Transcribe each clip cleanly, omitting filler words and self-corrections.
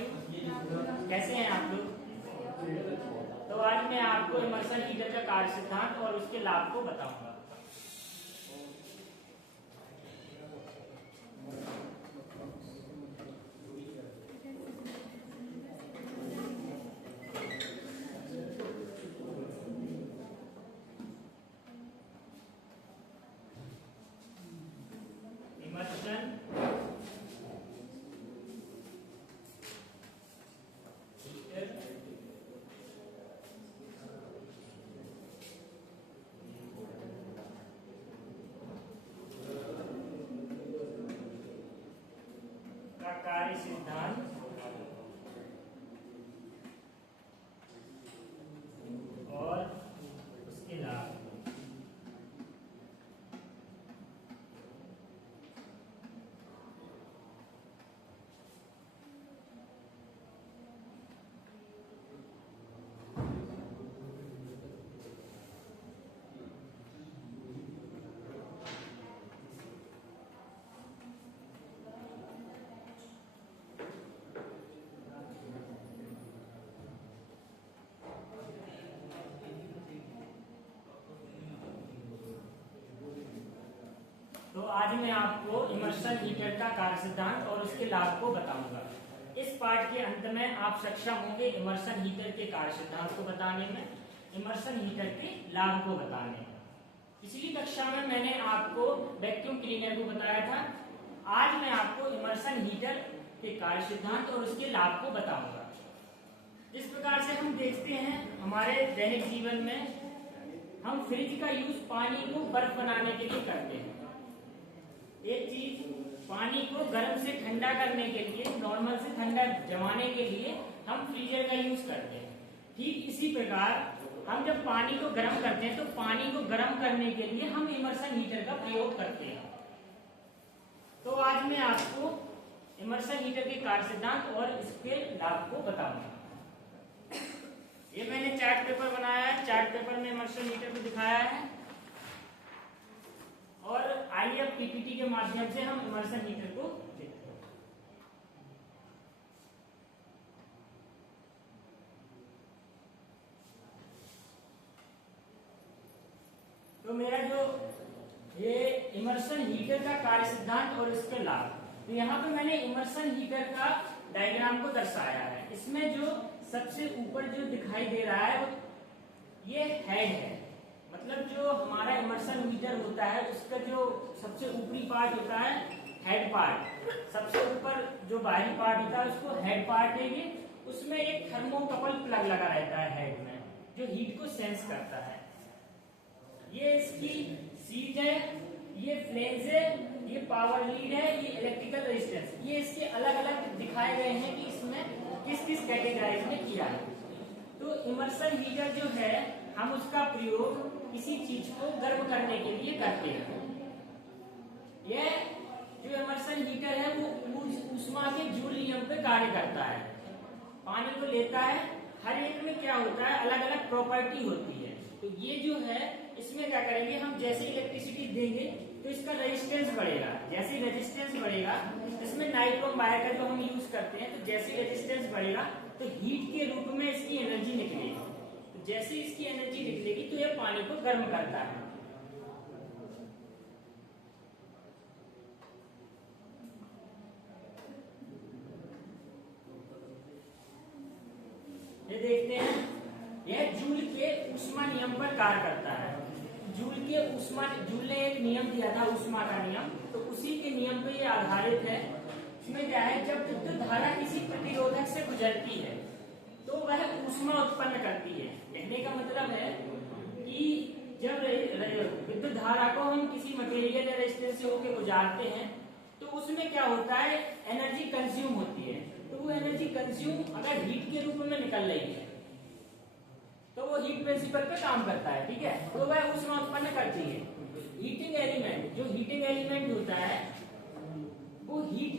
You. कैसे हैं आप लोग? तो आज मैं आपको इमर्सन हीटर का कार्य सिद्धांत और उसके लाभ को बताऊंगा। इमर्सन हीटर का कार्य सिद्धांत और उसके लाभ। तो आज मैं आपको इमर्सन हीटर का कार्य सिद्धांत और उसके लाभ को बताऊंगा। इस पाठ के अंत में आप सक्षम होंगे इमर्सन हीटर के कार्य सिद्धांत को बताने में, इमर्सन हीटर के लाभ को बताने में। पिछली कक्षा में मैंने आपको वैक्यूम क्लीनर को बताया था। आज मैं आपको इमर्सन हीटर के कार्य सिद्धांत और उसके लाभ को बताऊंगा। जिस प्रकार से हम देखते हैं हमारे दैनिक जीवन में हम फ्रिज का यूज पानी को बर्फ बनाने के लिए करते हैं। एक चीज, पानी को गर्म से ठंडा करने के लिए, नॉर्मल से ठंडा जमाने के लिए हम फ्रीजर का यूज करते हैं। ठीक इसी प्रकार हम जब पानी को गर्म करते हैं तो पानी को गर्म करने के लिए हम इमर्सन हीटर का प्रयोग करते हैं। तो आज मैं आपको इमर्सन हीटर के कार्य सिद्धांत और इसके लाभ को बताऊंगा। ये मैंने चार्ट पेपर बनाया है। चार्ट पेपर में इमर्सन हीटर को दिखाया है और आइए अब पीपीटी के माध्यम से हम इमर्सन हीटर को देखते हैं। तो मेरा जो ये इमर्सन हीटर का कार्य सिद्धांत और इसके लाभ, तो यहाँ पे मैंने इमर्सन हीटर का डायग्राम को दर्शाया है। इसमें जो सबसे ऊपर जो दिखाई दे रहा है वो ये हेड है। मतलब जो हमारा इमर्सन हीटर होता है उसका जो सबसे ऊपरी पार्ट होता है हेड पार्ट, सबसे ऊपर जो बाहरी पार्ट होता है उसको हेड पार्ट है। ये उसमें एक थर्मोकपल प्लग लगा रहता है हेड में, जो हीट को सेंस करता है। ये इसकी सीट है, ये फ्लेंज है, ये पावर लीड है, ये इलेक्ट्रिकल रेजिस्टेंस। ये इसके अलग अलग दिखाए गए हैं कि इसमें किस किस कैटेगराइज में किया है। तो इमर्सन हीटर जो है हम उसका प्रयोग किसी चीज को गर्म करने के लिए करते हैं। यह जो इमर्सन हीटर है वो ऊष्मा के जूल नियम पे कार्य करता है। पानी को लेता है, हर एक में क्या होता है अलग अलग प्रॉपर्टी होती है। तो ये जो है इसमें क्या करेंगे हम, जैसे इलेक्ट्रिसिटी देंगे तो इसका रेजिस्टेंस बढ़ेगा। जैसे रेजिस्टेंस बढ़ेगा, इसमें नाइट्रोम वायर का जो हम यूज करते हैं, तो जैसे रेजिस्टेंस बढ़ेगा तो हीट के रूप में इसकी एनर्जी निकलेगी। तो जैसे इसकी एनर्जी निकलेगी तो यह पानी को गर्म करता है। ये देखते हैं, यह जूल के ऊष्मा नियम पर कार्य करता है। जूल ने एक नियम दिया था ऊष्मा का नियम, तो उसी के नियम पे ये आधारित है। इसमें क्या है, जब विद्युत धारा किसी प्रतिरोधक से गुजरती है तो वह ऊष्मा उत्पन्न करती है। कहने का मतलब है कि जब विद्युत धारा को हम किसी मटेरियल या रेजिस्टेंस से होकर गुजारते हैं तो उसमें क्या होता है, एनर्जी कंज्यूम होती है। तो वो एनर्जी कंज्यूम अगर हीट के रूप में निकल रही है तो वो हीट प्रिंसिपल पे काम करता है, ठीक है। तो वह ऊष्मा उत्पन्न करती है। हीटिंग एलिमेंट, जो हीटिंग एलिमेंट होता है वो हीट,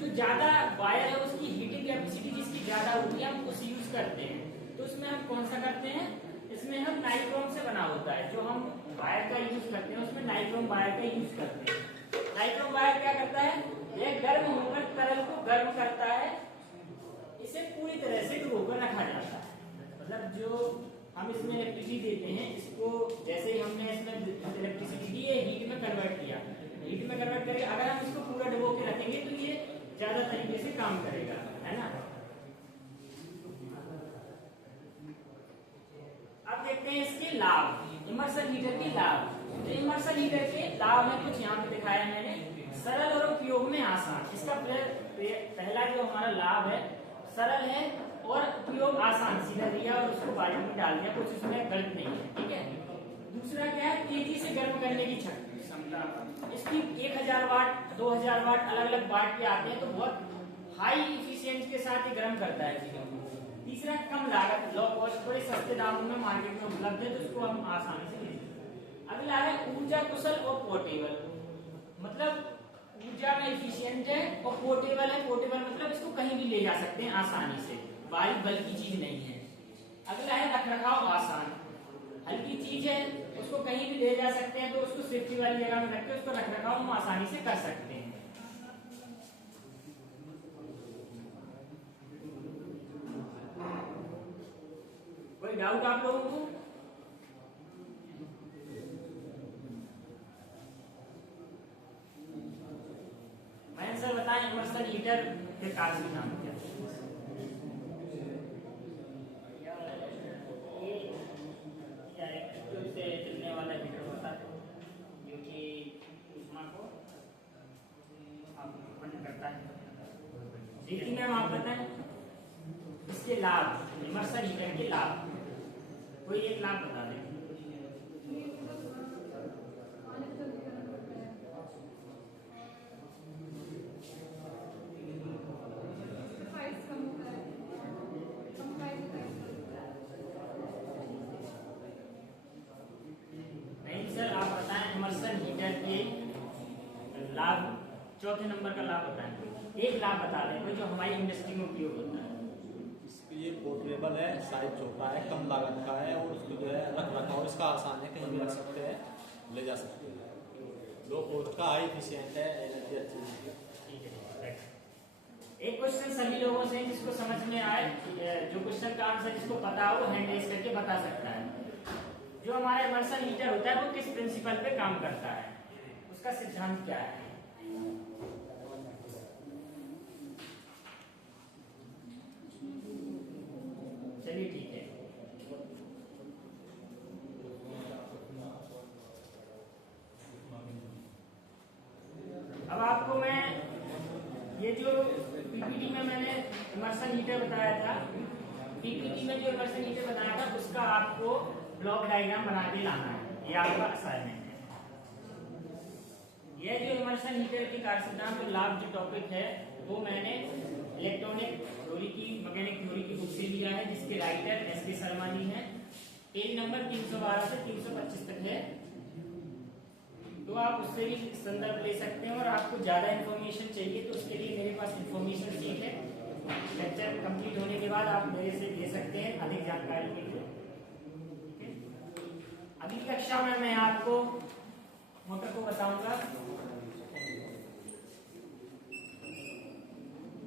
जो ज्यादा वायर है उसकी हीटिंग कैपेसिटी जिसकी ज्यादा होती है हम उसे यूज करते हैं। तो उसमें हम कौन सा करते हैं, इसमें हम नाइट्रोम से बना होता है। जो हम वायर का यूज करते हैं उसमें नाइट्रोम वायर का यूज करते हैं। नाइट्रोम वायर क्या करता है, यह गर्म होकर तरल को गर्म करता है। इसमें इलेक्ट्रिसिटी देते हैं, इसको जैसे ही हमने इसमें इलेक्ट्रिसिटी दी, ये हीट में कन्वर्ट किया, हीट में कन्वर्ट करके अगर हम इसको पूरा डुबो के रखेंगे तो ये ज्यादा तरीके से काम करेगा, है ना। अब देखते हैं इसके लाभ, इमर्सन हीटर के लाभ। तो इमर्सन हीटर के लाभ है कुछ यहाँ पे दिखाया मैंने। सरल और उपयोग में आसान, इसका पहला जो हमारा लाभ है, सरल है और उपयोग आसान, सीधा दिया और उसको बाल्टी में डाल दिया, कुछ उसमें गलत नहीं है, ठीक है। दूसरा क्या है, तेजी से गर्म करने की क्षमता, इसकी 1000 वाट 2000 वाट अलग अलग वाट के आते हैं, तो बहुत हाई इफिशियंसी के साथ ये गर्म करता है चीजों को। तीसरा, कम लागत, लो कॉस्ट, थोड़े सस्ते दामों में मार्केट में उपलब्ध है, तो उसको हम आसानी से ले सकते हैं। अगला है ऊर्जा कुशल और पोर्टेबल, मतलब ऊर्जा में इफिशियंट है और पोर्टेबल है, पोर्टेबल मतलब इसको कहीं भी ले जा सकते हैं आसानी से, भारी बल्कि चीज नहीं है। अगला है रखरखाव आसान, हल्की चीज है, उसको कहीं भी ले जा सकते हैं, तो उसको सेफ्टी वाली जगह में रख के उसको रखरखाव हम आसानी से कर सकते हैं। कोई डाउट आप लोगों को? मैं सर बताएं, इमर्सन हीटर के कार्य नाम क्या है? से चलने वाला हीटर होता है जो कि ऊष्मा को उत्पन्न करता है। देखिए मैम आप बताएं इसके लाभ, इमर्सन हीटर के लाभ, कोई एक लाभ बता दें। लाभ, चौथे नंबर का लाभ बताएं, एक लाभ बता दें जो हमारी इंडस्ट्री में उपयोग होता है। ये पोर्टेबल है, साइज छोटा है, कम लागत का है और उसको जो है रख रखाव इसका आसान है, कहीं भी रख सकते हैं, ले जा सकते हैं। लो कॉस्ट का, हाई एफिशिएंट है, एनर्जी अच्छी है। ठीक है, एक क्वेश्चन सभी लोगों से जिसको समझ में आए, जो क्वेश्चन का आंसर जिसको पता हो हैंड रेज करके बता सकता है। जो हमारा इमर्सन हीटर होता है वो किस प्रिंसिपल पे काम करता है, उसका सिद्धांत क्या है? चलिए ठीक है, अब आपको मैं ये जो पीपीटी में मैंने इमर्सन हीटर बताया था, पीपीटी में जो इमर्सन हीटर बताया था उसका आपको ब्लॉक डायग्राम बना के लाना है, ये आपका असाइनमेंट है। यह जो इमर्सन हीटर की कार्य सिद्धांत और लाभ जो टॉपिक है वो मैंने इलेक्ट्रॉनिक थ्योरी की, मैकेनिक थ्योरी की बुक से लिया है, जिसके राइटर एस.के. शर्मा जी हैं। पेज नंबर 312 से 325 तक है, तो आप उससे भी संदर्भ ले सकते हैं। और आपको ज्यादा इन्फॉर्मेशन चाहिए तो उसके लिए मेरे पास इन्फॉर्मेशन शीट है, लेक्चर कंप्लीट होने के बाद आप मेरे से ले सकते हैं अधिक जानकारी के लिए। अगली कक्षा में मैं आपको मोटर को बताऊंगा